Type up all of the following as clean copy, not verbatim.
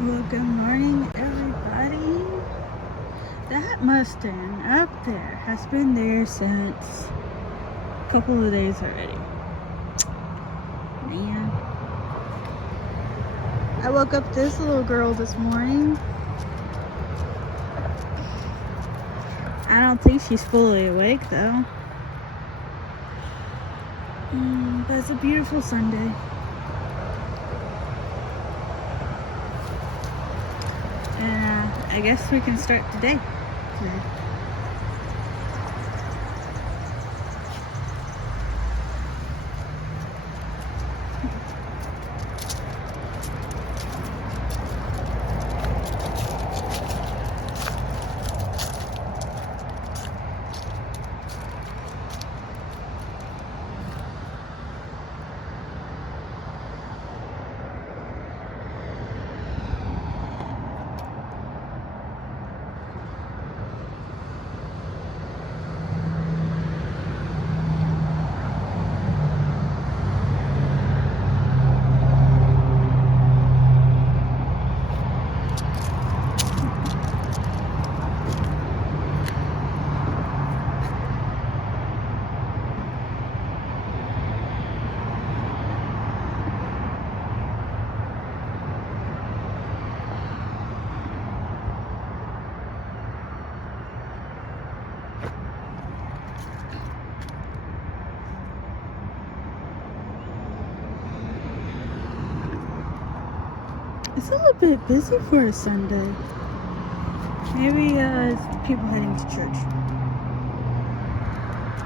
Well, good morning, everybody. That Mustang up there has been there since a couple of days already. Man. I woke up this little girl this morning. I don't think she's fully awake, though. But it's a beautiful Sunday. And I guess we can start today. It's a little bit busy for a Sunday. Maybe it's people heading to church.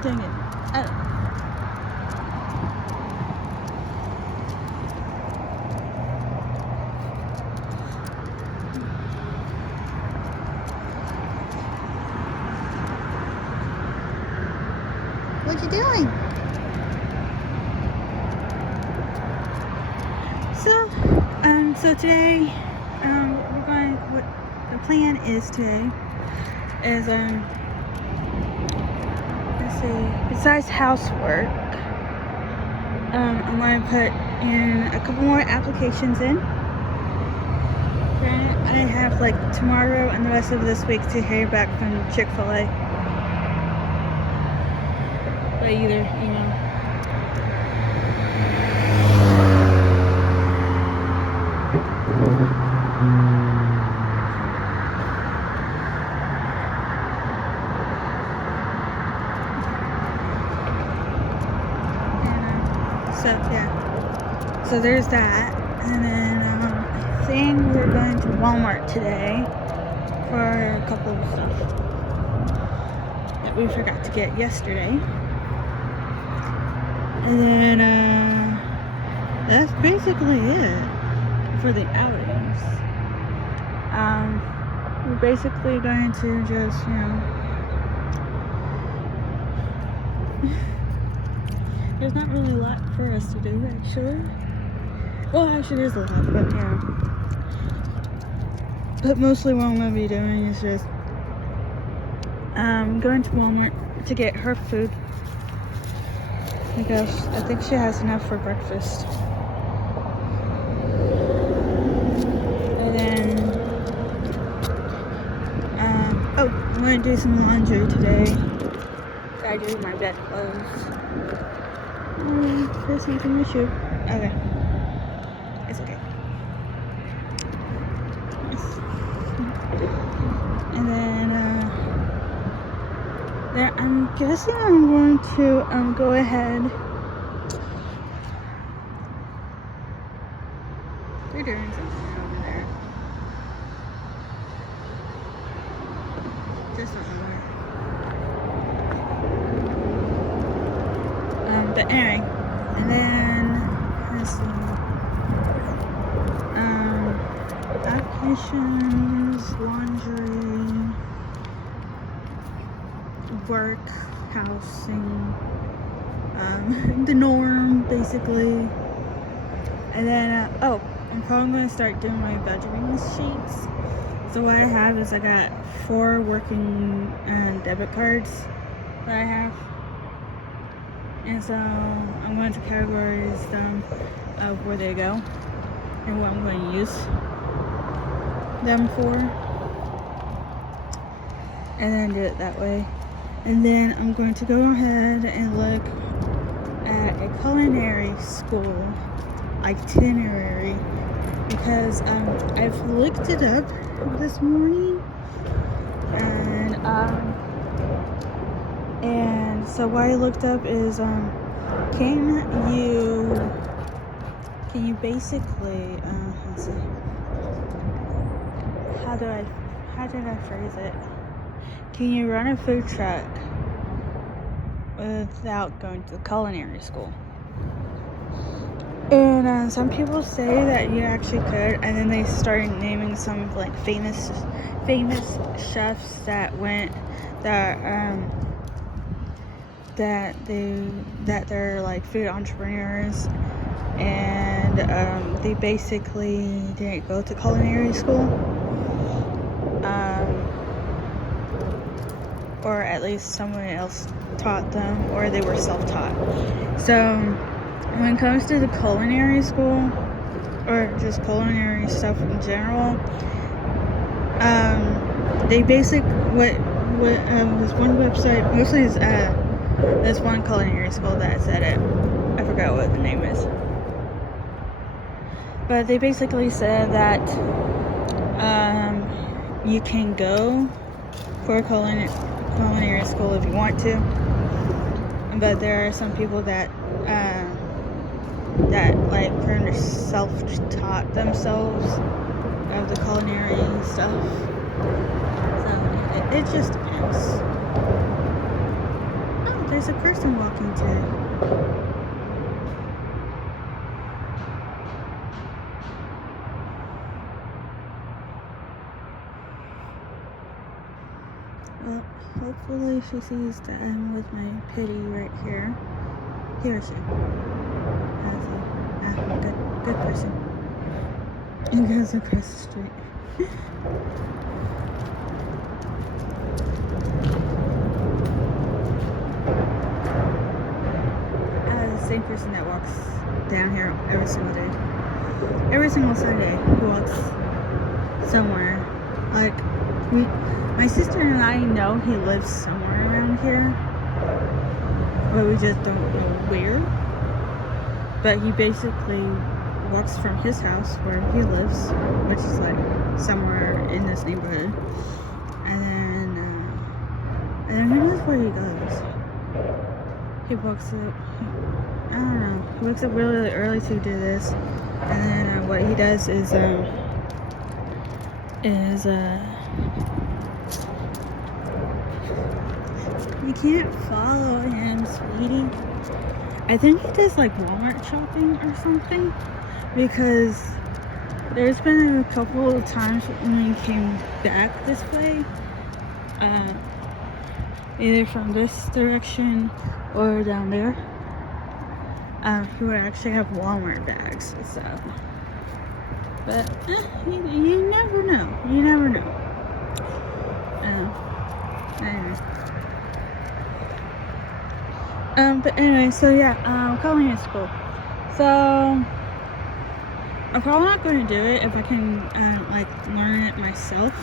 Dang it. I don't know. What you doing? So today, what the plan is today is, let's see, besides housework, I'm going to put in a couple more applications in. I have like tomorrow and the rest of this week to hear back from Chick-fil-A by either email. So there's that, and then I think we're going to Walmart today for a couple of stuff that we forgot to get yesterday. And then that's basically it for the outings. We're basically going to just, there's not really a lot for us to do, actually. Well, actually, there's a lot, but But mostly what I'm going to be doing is just going to Walmart to get her food. Because I think she has enough for breakfast. And then, I'm going to do some laundry today. I do my bed clothes. There's something with you. Okay. It's okay. And then, I'm guessing I'm going to, go ahead. They're doing something over there. Just don't know where. But anyway, and then, let's see. Applications, laundry, work, housing, the norm, basically. And then, I'm probably going to start doing my budgeting sheets. So what I have is I got 4 working debit cards that I have. And so I'm going to categorize them of where they go and what I'm going to use. them for, and then do it that way. And then I'm going to go ahead and look at a culinary school itinerary because I've looked it up this morning, and so what I looked up is can you basically let's see, how did I phrase it? Can you run a food truck without going to culinary school? And some people say that you actually could, and then they started naming some like famous chefs that they're like food entrepreneurs, and they basically didn't go to culinary school, or at least someone else taught them, or they were self-taught. So when it comes to the culinary school, or just culinary stuff in general, they was one website, mostly is there's one culinary school that said it. I forgot what the name is. But they basically said that you can go for a culinary school if you want to. But there are some people that like kind of self-taught themselves of the culinary stuff. So it just depends. Oh, there's a person walking today. Well, hopefully she sees that I'm with my pity right here. Here she. Good person. And goes across the street. The same person that walks down here every single day. Every single Sunday, he walks somewhere. Like, my sister and I know he lives somewhere around here, but we just don't know where. But he basically walks from his house where he lives, which is like somewhere in this neighborhood, and then who knows where he goes. He wakes up, I don't know, he wakes up really, really early to do this, and then what he does is you can't follow him, sweetie. I think he does like Walmart shopping or something, because there's been a couple of times when he came back this way, either from this direction or down there, he would actually have Walmart bags, so, but you never know, anyway. But anyway, so yeah, culinary school. So I'm probably not going to do it if I can like learn it myself.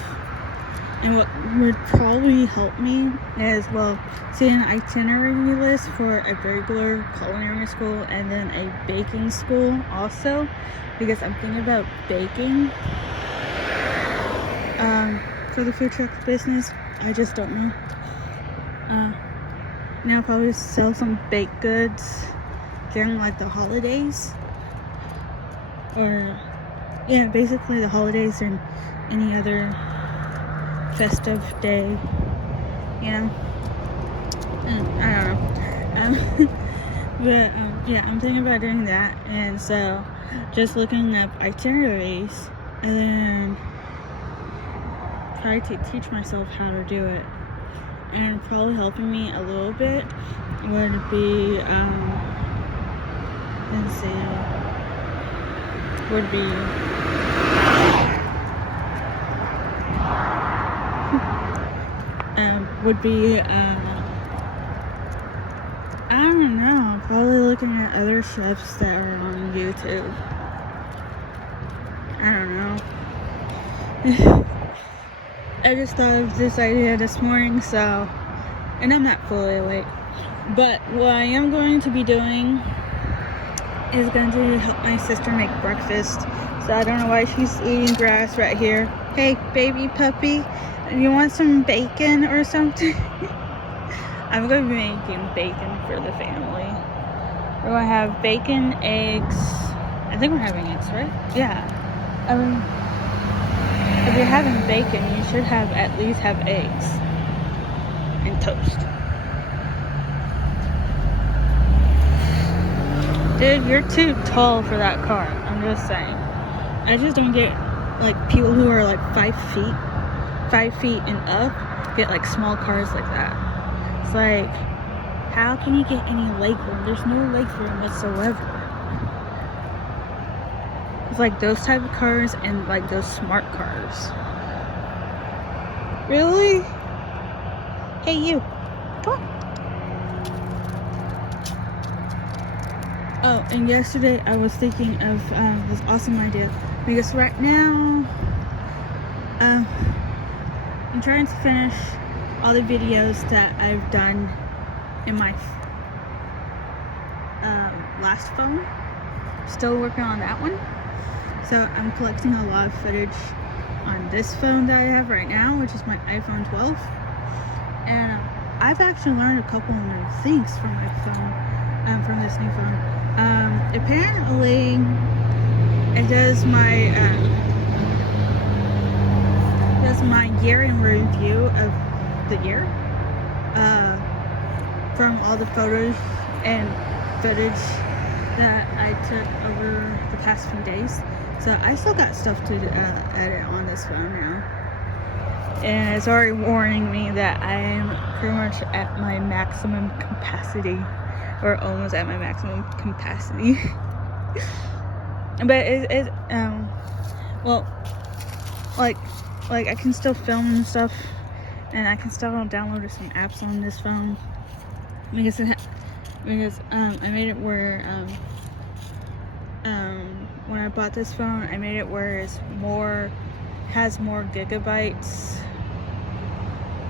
And what would probably help me is, well, see an itinerary list for a regular culinary school and then a baking school also, because I'm thinking about baking for the food truck business. I just don't know. I'll probably sell some baked goods during like the holidays, or yeah, basically the holidays and any other festive day, you know. I don't know. But yeah, I'm thinking about doing that, and so just looking up itineraries and then try to teach myself how to do it. And probably helping me a little bit would be, let's see, would be, I don't know, probably looking at other chefs that are on YouTube. I don't know. I just thought of this idea this morning, so, and I'm not fully awake. But what I am going to be doing is going to help my sister make breakfast. So I don't know why she's eating grass right here. Hey, baby puppy, you want some bacon or something? I'm going to be making bacon for the family. We're going to have bacon, eggs. I think we're having eggs, right? Yeah. I mean, if you're having bacon, you should have at least have eggs and toast. Dude, you're too tall for that car. I'm just saying. I just don't get like people who are like 5 feet and up get like small cars like that. It's like, how can you get any legroom? There's no legroom whatsoever. It's like those type of cars and like those smart cars. Really? Hey, you. Come on. Oh, and yesterday I was thinking of this awesome idea. Because right now, I'm trying to finish all the videos that I've done in my last phone. Still working on that one. So I'm collecting a lot of footage on this phone that I have right now, which is my iPhone 12. And I've actually learned a couple of new things from my phone, from this new phone. Apparently, it does my year in review of the year, from all the photos and footage that I took over the past few days. So I still got stuff to edit on this phone now. And it's already warning me that I am pretty much at my maximum capacity. Or almost at my maximum capacity. But well, like I can still film and stuff. And I can still download some apps on this phone. Because I made it where when I bought this phone, I made it where it's has more gigabytes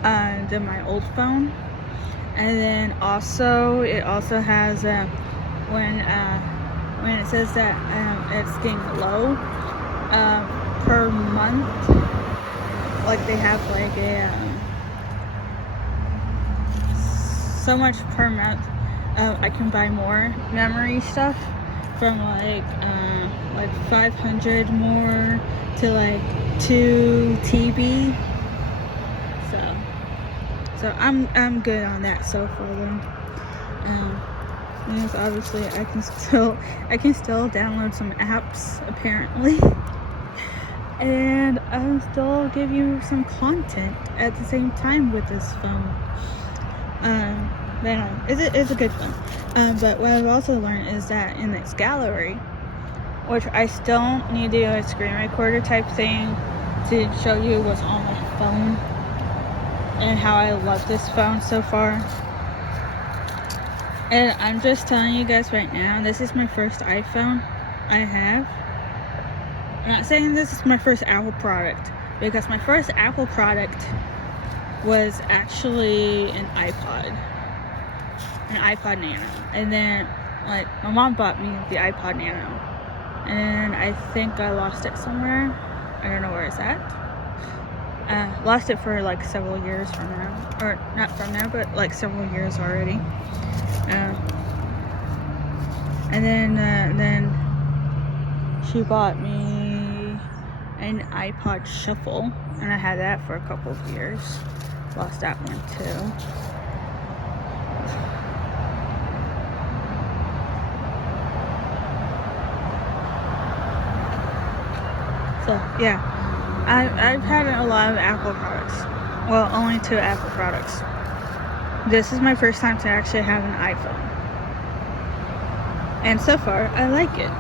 than my old phone. And then also it also has when it says that it's getting low per month, like they have like a so much per month. I can buy more memory stuff from like 500 more to like 2 TB. So I'm good on that so far then. Because obviously I can still download some apps apparently. And I'll still give you some content at the same time with this phone. But it's a good phone. But what I've also learned is that in this gallery, which I still need to do a screen recorder type thing to show you what's on my phone and how I love this phone so far. And I'm just telling you guys right now, this is my first iPhone I have. I'm not saying this is my first Apple product, because my first Apple product was actually an iPod Nano. And then like my mom bought me the iPod Nano, and I think I lost it somewhere. I don't know where it's at. Lost it for like several years from now, or not from now, but like several years already. And then she bought me an iPod Shuffle, and I had that for a couple of years. Lost that one too. So yeah, I've had a lot of Apple products. Well, only 2 Apple products. This is my first time to actually have an iPhone. And so far, I like it.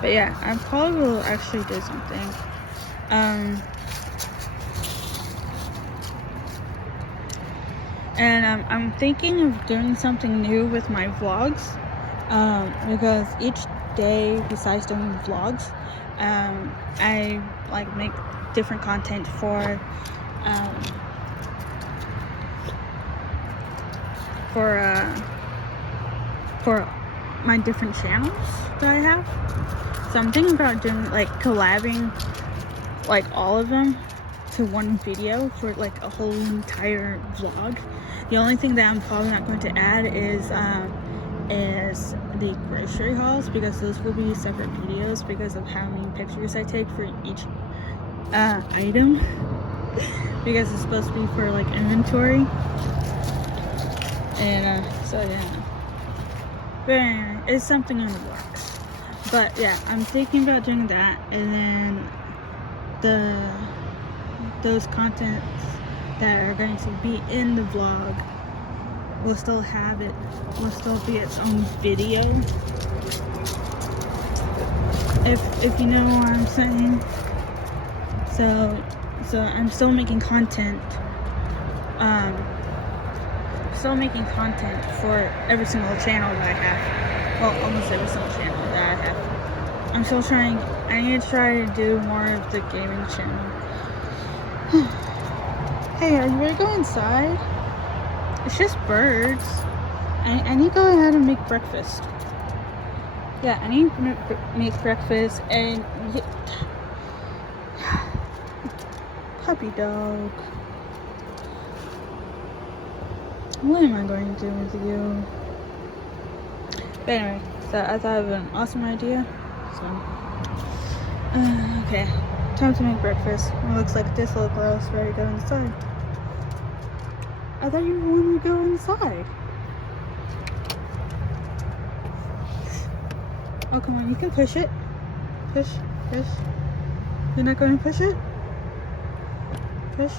But yeah, I probably will actually do something. And I'm thinking of doing something new with my vlogs. Because each day besides doing vlogs. I like make different content for my different channels that I have. So I'm thinking about doing like collabing like all of them to one video for like a whole entire vlog. The only thing that I'm probably not going to add is the grocery hauls, because those will be separate videos because of how many pictures I take for each item, because it's supposed to be for like inventory. And so yeah, but anyway, it's something in the works. But yeah, I'm thinking about doing that, and then those contents that are going to be in the vlog will still be its own video, if you know what I'm saying. So I'm still making content, for every single channel that I have. Well, almost every single channel that I have. I'm still trying. I need to try to do more of the gaming channel. Hey, are you ready to go inside? It's just birds. I need to go ahead and make breakfast. Yeah, I need to make breakfast and puppy dog. What am I going to do with you? But anyway, so I thought of an awesome idea. So, okay, time to make breakfast. It looks like this little girl's ready to go inside. I thought you wanted to go inside. Oh, come on, you can push it. Push, push. You're not going to push it? Push.